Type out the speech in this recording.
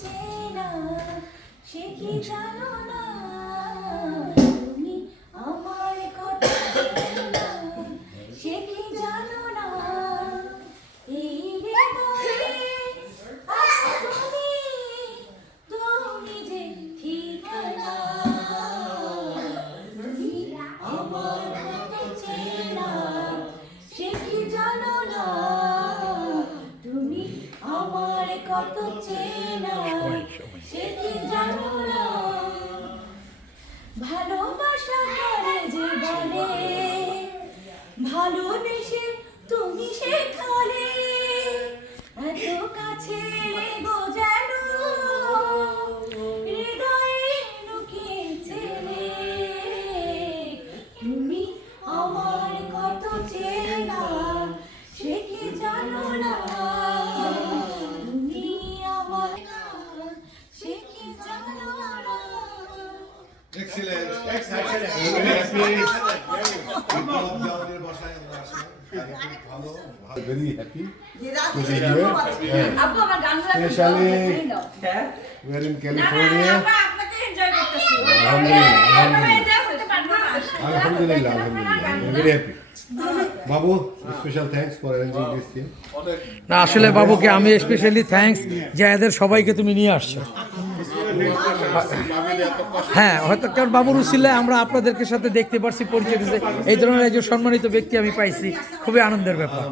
চেনা সে কি জানো না তুমি আমার কত চেনা সে কি জানো না এই হৃদয়ে আছো তুমি তুমি যে ঠিকানা তুমি আমার কত চেনা সে কি জানো না তুমি আমার কত চেনা সে কি জানো না ভালোবাসা করে যে বলে ভালোবেসে তুমি সেখানে এত কাছে লেগো যেন হৃদয়ে লুকিয়েছে রে তুমি আমার কত চেনা সে কি জানো না তুমি আমার সে কি জানো না Excellent. Very happy to be here. আপু আমার গানগুলো Especially we're in California. Alhamdulillah, I'm very happy. Babu, special thanks for arranging this thing. না আসলে বাবুকে আমি স্পেশালি থ্যাঙ্কস যে এদের সবাইকে তুমি নিয়ে আসছো। হ্যাঁ হয়তো কারণ বাবুর উসিলায় আমরা আপনাদেরকে সাথে দেখতে পারছি, পরিচয় দিয়েছে, এই ধরনের একজন সম্মানিত ব্যক্তি আমি পাইছি, খুবই আনন্দের ব্যাপার।